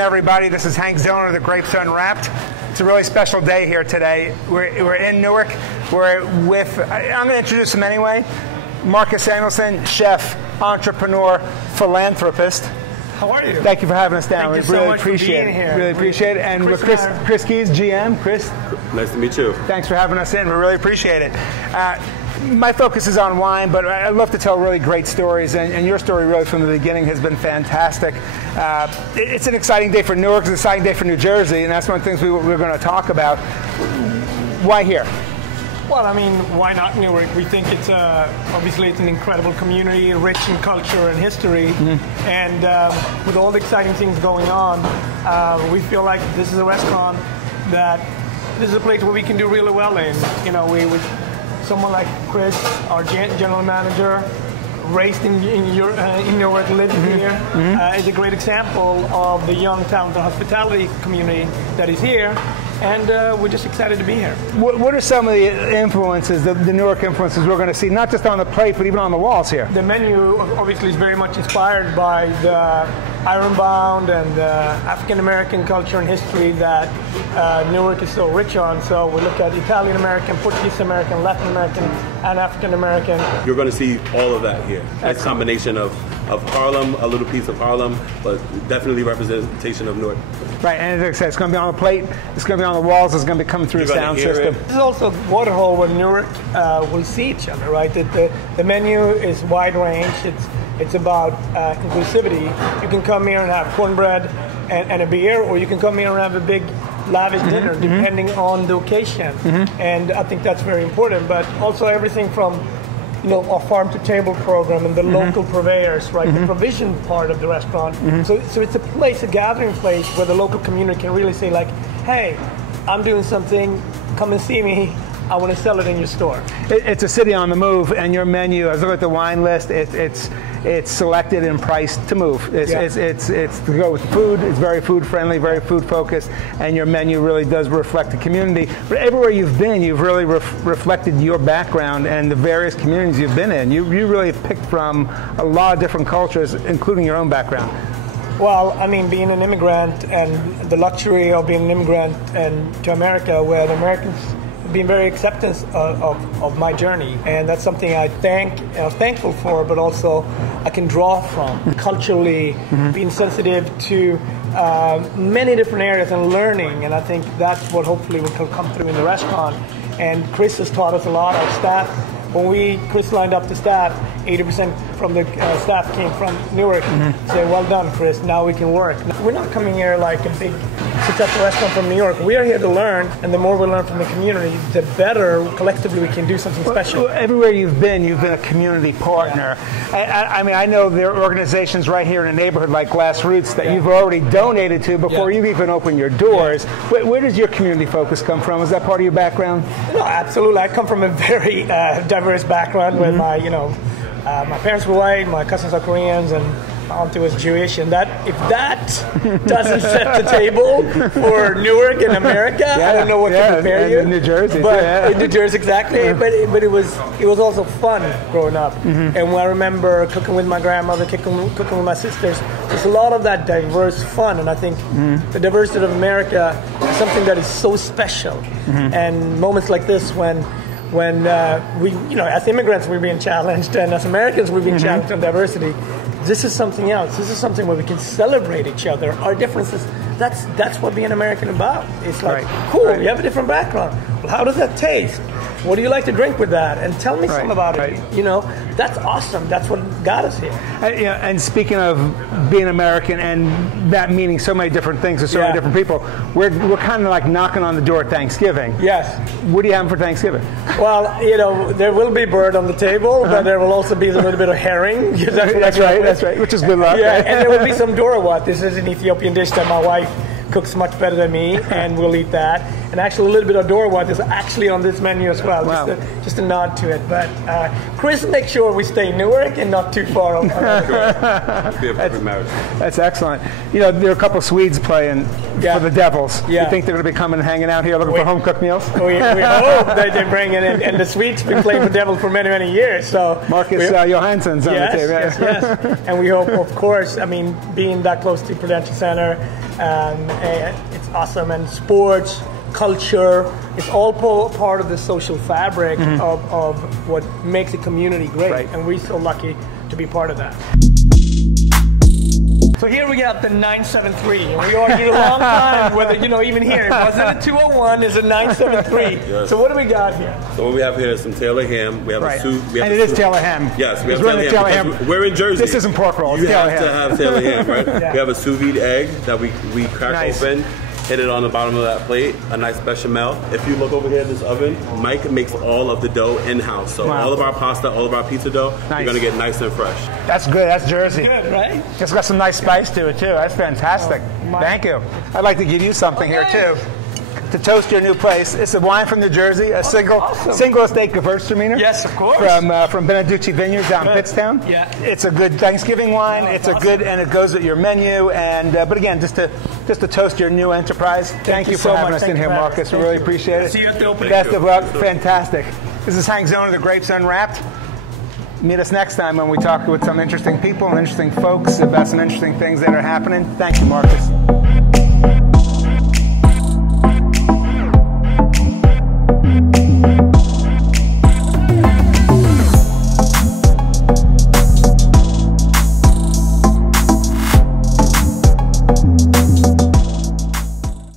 again, everybody. This is Hank Zona of the Grapes Unwrapped. It's a really special day here today. We're in Newark. We're with, I'm going to introduce him anyway, Marcus Samuelsson, chef, entrepreneur, philanthropist. How are you? Thank you for having us down. Thank you so much for being here. Really appreciate it. And with Chris Keys, GM. Chris. Nice to meet you. Thanks for having us in. We really appreciate it. My focus is on wine, but I love to tell really great stories, and your story really from the beginning has been fantastic. It's an exciting day for Newark, it's an exciting day for New Jersey, and that's one of the things we're going to talk about. Why here? Well, I mean, why not Newark? We think it's obviously it's an incredible community, rich in culture and history, and with all the exciting things going on, we feel like this is a restaurant that this is a place where we can do really well in. You know, we would. Someone like Chris, our general manager, raised in Newark, living here, is a great example of the young, talented hospitality community that is here, and we're just excited to be here. What are some of the influences, the Newark influences we're going to see, not just on the plate, but even on the walls here? The menu obviously is very much inspired by the ironbound and African-American culture and history that Newark is so rich on. So we look at Italian-American, Portuguese-American, Latin-American, and African-American. You're going to see all of that here. It's a combination of Harlem, a little piece of Harlem, but definitely representation of Newark. Right, and as I said, it's going to be on the plate, it's going to be on the walls, it's going to be coming through the sound system. This is also a water hole where Newark will see each other, right? The menu is wide range. It's about inclusivity. You can come here and have cornbread and a beer, or you can come here and have a big lavish dinner, depending on the occasion. And I think that's very important. But also everything from, you know, our farm to table program and the local purveyors, right? The provision part of the restaurant. So it's a place, a gathering place where the local community can really say, like, hey, I'm doing something, come and see me. I want to sell it in your store. It's a city on the move, and your menu, I was looking at the wine list, it's selected and priced to move. It's to go with the food, it's very food friendly, very food focused, and your menu really does reflect the community. But everywhere you've been, you've really reflected your background and the various communities you've been in. You really have picked from a lot of different cultures, including your own background. Well, I mean, being an immigrant and the luxury of being an immigrant and to America, where the Americans been very acceptance of my journey, and that's something I'm thankful for, but also I can draw from culturally, being sensitive to many different areas and learning, and I think that's what hopefully will come through in the restaurant. And Chris has taught us a lot. Our staff, when Chris lined up the staff, 80% from the staff came from Newark. Say, well done, Chris, now we can work. We're not coming here like a big successful restaurant from New York. We are here to learn, and the more we learn from the community, the better collectively we can do something special. Everywhere you've been a community partner. I mean, I know there are organizations right here in the neighborhood like Grassroots that you've already donated to before you've even opened your doors. Where does your community focus come from? Is that part of your background? No, absolutely. I come from a very diverse background where my parents were white, my cousins are Koreans, and my auntie was Jewish, and if that doesn't set the table for Newark and America, I don't know what to prepare you. In New Jersey, in New Jersey, exactly. But it was also fun growing up, and when I remember cooking with my grandmother, cooking with my sisters. There's a lot of that diverse fun, and I think the diversity of America is something that is so special. And moments like this when we, you know, as immigrants we're being challenged, and as Americans we're being challenged on diversity. This is something else. This is something where we can celebrate each other, our differences. That's what being American about. It's like, cool, you have a different background. Well, how does that taste? What do you like to drink with that? And tell me something about it. You know, that's awesome. That's what got us here. And speaking of being American and that meaning so many different things to so many different people, we're kind of like knocking on the door at Thanksgiving. Yes. What do you have for Thanksgiving? Well, you know, there will be bird on the table, but there will also be a little bit of herring. That's right, which is good luck. Yeah, and there will be some dorawat. This is an Ethiopian dish that my wife cooks much better than me, and we'll eat that. And actually a little bit of dorawat is actually on this menu as well, just a nod to it. But Chris, make sure we stay in Newark and not too far off. Be a perfect marriage. That's excellent. You know, there are a couple of Swedes playing for the Devils. You think they're going to be coming and hanging out here looking for home-cooked meals? We hope that they bring it in. And the Swedes been playing for Devils for many, many years. So Marcus Johansson's on the team. Yes. And we hope, of course, I mean, being that close to Prudential Center, And it's awesome. And sports, culture, it's all part of the social fabric of what makes a community great. Right. And we're so lucky to be part of that. So here we got the 973, and we argued a long time whether, even here, it wasn't a 201, it's a 973. Yes. So what do we got here? So what we have here is some Taylor ham. We have a soup. And it is Taylor ham. Yes, we have Taylor ham. We're in Jersey. This isn't pork roll. You have to have Taylor ham, right? Yeah. We have a sous vide egg that we crack open. Hit it on the bottom of that plate, a nice bechamel. If you look over here in this oven, Mike makes all of the dough in-house. So all of our pasta, all of our pizza dough, you're gonna get nice and fresh. That's good, that's Jersey. Good, right? It's got some nice spice to it too, that's fantastic. Thank you. I'd like to give you something here too. To toast your new place. It's a wine from New Jersey, a single estate Gewürztraminer. Yes, of course. From Beneducci Vineyards down in Pittstown. Yeah. It's a good Thanksgiving wine. It's a good, and it goes with your menu. And but again, just to toast your new enterprise. Thank you for having us in here, Marcus. We really appreciate it. See you at the opening. Best of luck. Fantastic. This is Hank Zona, the Grapes Unwrapped. Meet us next time when we talk with some interesting people and interesting folks about some interesting things that are happening. Thank you, Marcus.